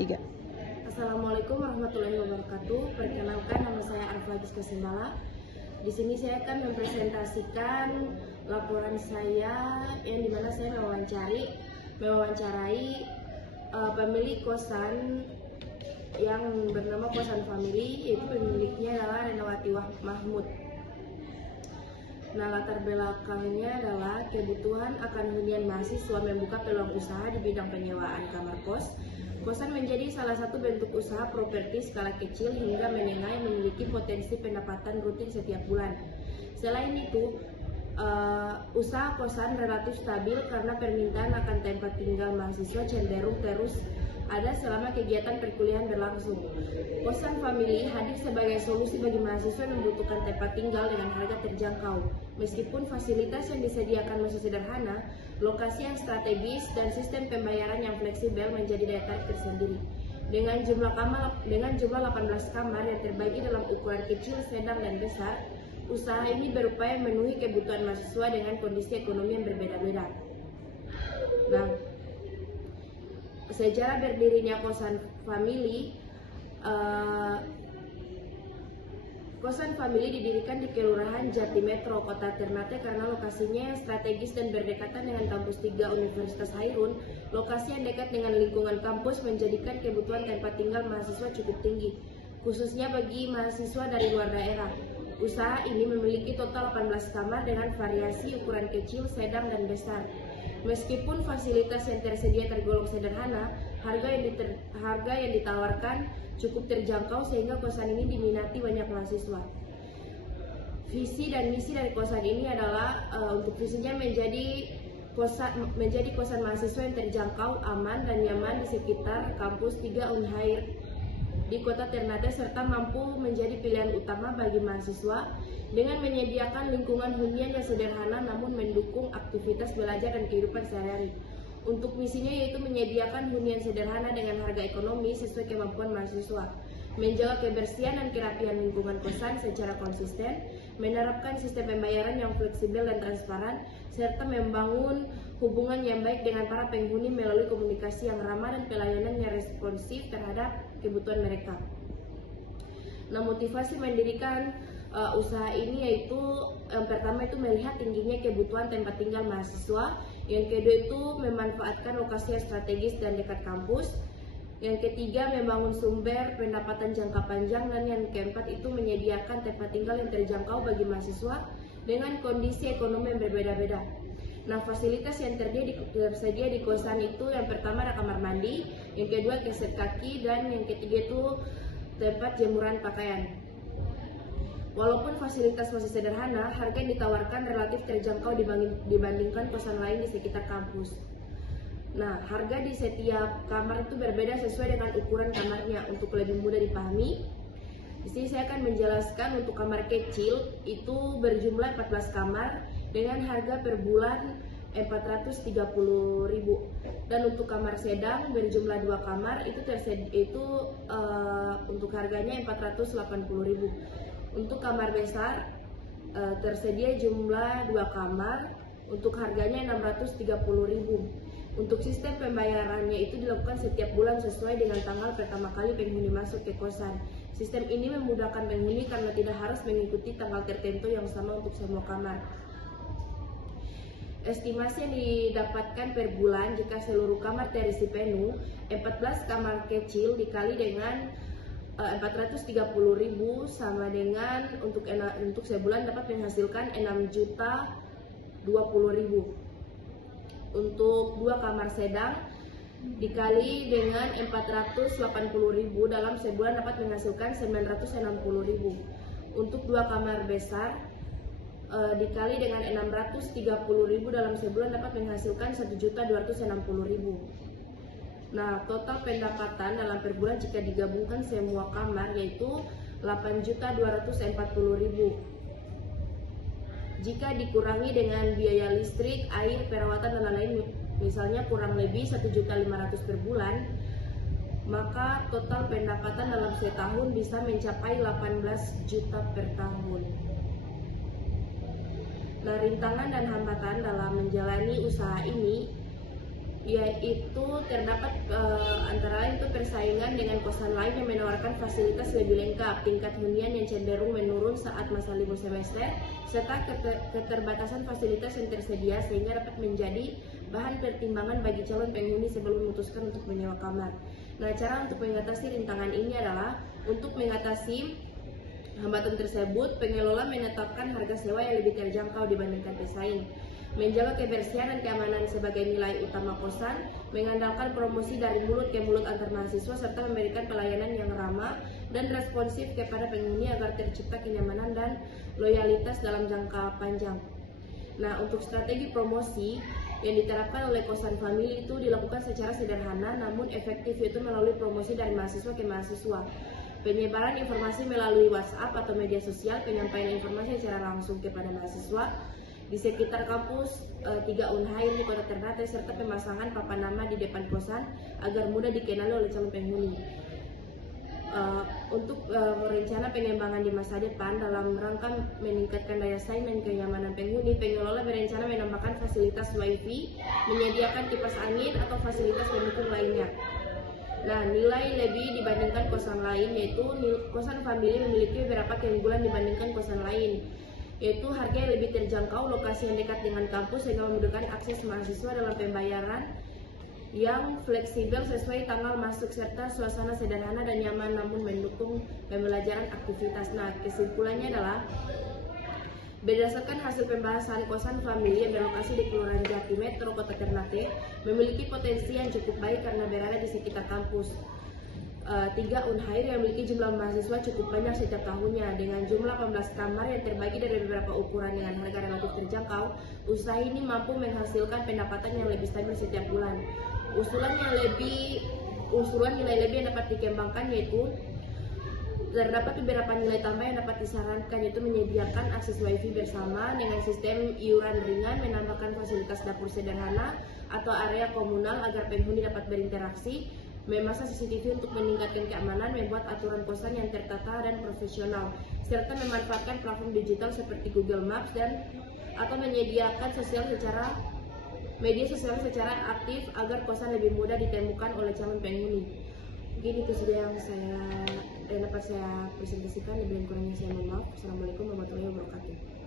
3. Assalamualaikum warahmatullahi wabarakatuh. Perkenalkan, nama saya Arfa Giska Simbala. Di sini saya akan mempresentasikan laporan saya yang dimana saya mewawancarai pemilik kosan yang bernama Kosan Family, yaitu pemiliknya adalah Renawati Mahmud. Nah, latar belakangnya adalah kebutuhan akan hunian mahasiswa membuka peluang usaha di bidang penyewaan kamar kos. Kosan menjadi salah satu bentuk usaha properti skala kecil hingga menengah yang memiliki potensi pendapatan rutin setiap bulan. Selain itu, usaha kosan relatif stabil karena permintaan akan tempat tinggal mahasiswa cenderung terus ada selama kegiatan perkuliahan berlangsung. Kosan Family hadir sebagai solusi bagi mahasiswa yang membutuhkan tempat tinggal dengan harga terjangkau. Meskipun fasilitas yang disediakan masih sederhana, lokasi yang strategis dan sistem pembayaran yang fleksibel menjadi daya tarik tersendiri. Dengan jumlah 18 kamar yang terbagi dalam ukuran kecil, sedang, dan besar, usaha ini berupaya memenuhi kebutuhan mahasiswa dengan kondisi ekonomi yang berbeda-beda. Nah, sejarah berdirinya Kosan Family, Kosan Family didirikan di Kelurahan Jati Metro, Kota Ternate karena lokasinya yang strategis dan berdekatan dengan kampus 3 Universitas Hairun. Lokasi yang dekat dengan lingkungan kampus menjadikan kebutuhan tempat tinggal mahasiswa cukup tinggi, khususnya bagi mahasiswa dari luar daerah. Usaha ini memiliki total 18 kamar dengan variasi ukuran kecil, sedang, dan besar. Meskipun fasilitas yang tersedia tergolong sederhana, harga yang ditawarkan cukup terjangkau sehingga kosan ini diminati banyak mahasiswa. Visi dan misi dari kosan ini adalah untuk visinya menjadi kosan mahasiswa yang terjangkau, aman, dan nyaman di sekitar kampus 3 Unhair di Kota Ternate serta mampu menjadi pilihan utama bagi mahasiswa dengan menyediakan lingkungan hunian yang sederhana namun mendukung aktivitas belajar dan kehidupan sehari-hari. Untuk misinya yaitu menyediakan hunian sederhana dengan harga ekonomi sesuai kemampuan mahasiswa, menjaga kebersihan dan kerapian lingkungan kosan secara konsisten, menerapkan sistem pembayaran yang fleksibel dan transparan, serta membangun hubungan yang baik dengan para penghuni melalui komunikasi yang ramah dan pelayanan yang responsif terhadap kebutuhan mereka. Nah, motivasi mendirikan usaha ini yaitu yang pertama itu melihat tingginya kebutuhan tempat tinggal mahasiswa, yang kedua itu memanfaatkan lokasi yang strategis dan dekat kampus, yang ketiga membangun sumber pendapatan jangka panjang, dan yang keempat itu menyediakan tempat tinggal yang terjangkau bagi mahasiswa dengan kondisi ekonomi yang berbeda-beda. Nah, fasilitas yang tersedia di kosan itu yang pertama ada kamar mandi, yang kedua keset kaki, dan yang ketiga itu tempat jemuran pakaian. Walaupun fasilitas masih sederhana, harga yang ditawarkan relatif terjangkau dibandingkan kosan lain di sekitar kampus. Nah, harga di setiap kamar itu berbeda sesuai dengan ukuran kamarnya. Untuk lebih mudah dipahami, di sini saya akan menjelaskan untuk kamar kecil itu berjumlah 14 kamar dengan harga per bulan 430.000, dan untuk kamar sedang berjumlah 2 kamar itu untuk harganya 480.000. Untuk kamar besar tersedia jumlah 2 kamar untuk harganya 630.000. Untuk sistem pembayarannya itu dilakukan setiap bulan sesuai dengan tanggal pertama kali penghuni masuk ke kosan. Sistem ini memudahkan penghuni karena tidak harus mengikuti tanggal tertentu yang sama untuk semua kamar. Estimasi yang didapatkan per bulan jika seluruh kamar terisi penuh, 14 kamar kecil dikali dengan 430.000 sama dengan untuk sebulan dapat menghasilkan 6.020.000. Untuk 2 kamar sedang dikali dengan 480.000 dalam sebulan dapat menghasilkan 960.000. Untuk 2 kamar besar dikali dengan 630.000 dalam sebulan dapat menghasilkan 1.260.000. Nah, total pendapatan dalam per bulan jika digabungkan semua kamar yaitu 8.240.000. Jika dikurangi dengan biaya listrik, air, perawatan, dan lain-lain, misalnya kurang lebih 1.500.000 per bulan, maka total pendapatan dalam setahun bisa mencapai 18 juta per tahun. Nah, rintangan dan hambatan dalam menjalani usaha ini yaitu terdapat antara lain itu bersaingan dengan kosan lain yang menawarkan fasilitas lebih lengkap, tingkat hunian yang cenderung menurun saat masa libur semester, serta keterbatasan fasilitas yang tersedia sehingga dapat menjadi bahan pertimbangan bagi calon penghuni sebelum memutuskan untuk menyewa kamar. Nah, cara untuk mengatasi rintangan ini adalah untuk mengatasi hambatan tersebut, pengelola menetapkan harga sewa yang lebih terjangkau dibandingkan pesaing, menjaga kebersihan dan keamanan sebagai nilai utama kosan, mengandalkan promosi dari mulut ke mulut antar mahasiswa, serta memberikan pelayanan yang ramah dan responsif kepada penghuni agar tercipta kenyamanan dan loyalitas dalam jangka panjang. Nah, untuk strategi promosi yang diterapkan oleh kosan famili itu dilakukan secara sederhana namun efektif, yaitu melalui promosi dari mahasiswa ke mahasiswa, penyebaran informasi melalui WhatsApp atau media sosial, penyampaian informasi secara langsung kepada mahasiswa di sekitar kampus 3 Unhair di Kota Ternate, serta pemasangan papan nama di depan kosan agar mudah dikenali oleh calon penghuni. Untuk rencana pengembangan di masa depan, dalam rangka meningkatkan daya saing dan kenyamanan penghuni, pengelola berencana menambahkan fasilitas WiFi, menyediakan kipas angin atau fasilitas pendukung lainnya. Nah, nilai lebih dibandingkan kosan lain, yaitu kosan famili memiliki beberapa keunggulan dibandingkan kosan lain, yaitu harga yang lebih terjangkau, lokasi yang dekat dengan kampus sehingga memudahkan akses mahasiswa dalam pembayaran yang fleksibel sesuai tanggal masuk, serta suasana sederhana dan nyaman namun mendukung pembelajaran aktivitas. Nah, kesimpulannya adalah berdasarkan hasil pembahasan, kosan famili yang berlokasi di Kelurahan Jati Metro, Kota Ternate memiliki potensi yang cukup baik karena berada di sekitar kampus 3 Unhair yang memiliki jumlah mahasiswa cukup banyak setiap tahunnya. Dengan jumlah 18 kamar yang terbagi dari beberapa ukuran dengan harga relatif terjangkau, usaha ini mampu menghasilkan pendapatan yang lebih stabil setiap bulan. Usulan nilai lebih yang dapat dikembangkan yaitu terdapat beberapa nilai tambah yang dapat disarankan, yaitu menyediakan akses WiFi bersama dengan sistem iuran ringan, menambahkan fasilitas dapur sederhana atau area komunal agar penghuni dapat berinteraksi, memasang CCTV untuk meningkatkan keamanan, membuat aturan kosan yang tertata dan profesional, serta memanfaatkan platform digital seperti Google Maps atau menyediakan media sosial secara aktif agar kosan lebih mudah ditemukan oleh calon penghuni. Mungkin itu saja yang dapat saya presentasikan. Lebih kurangnya saya mohon maaf. Assalamualaikum warahmatullahi wabarakatuh.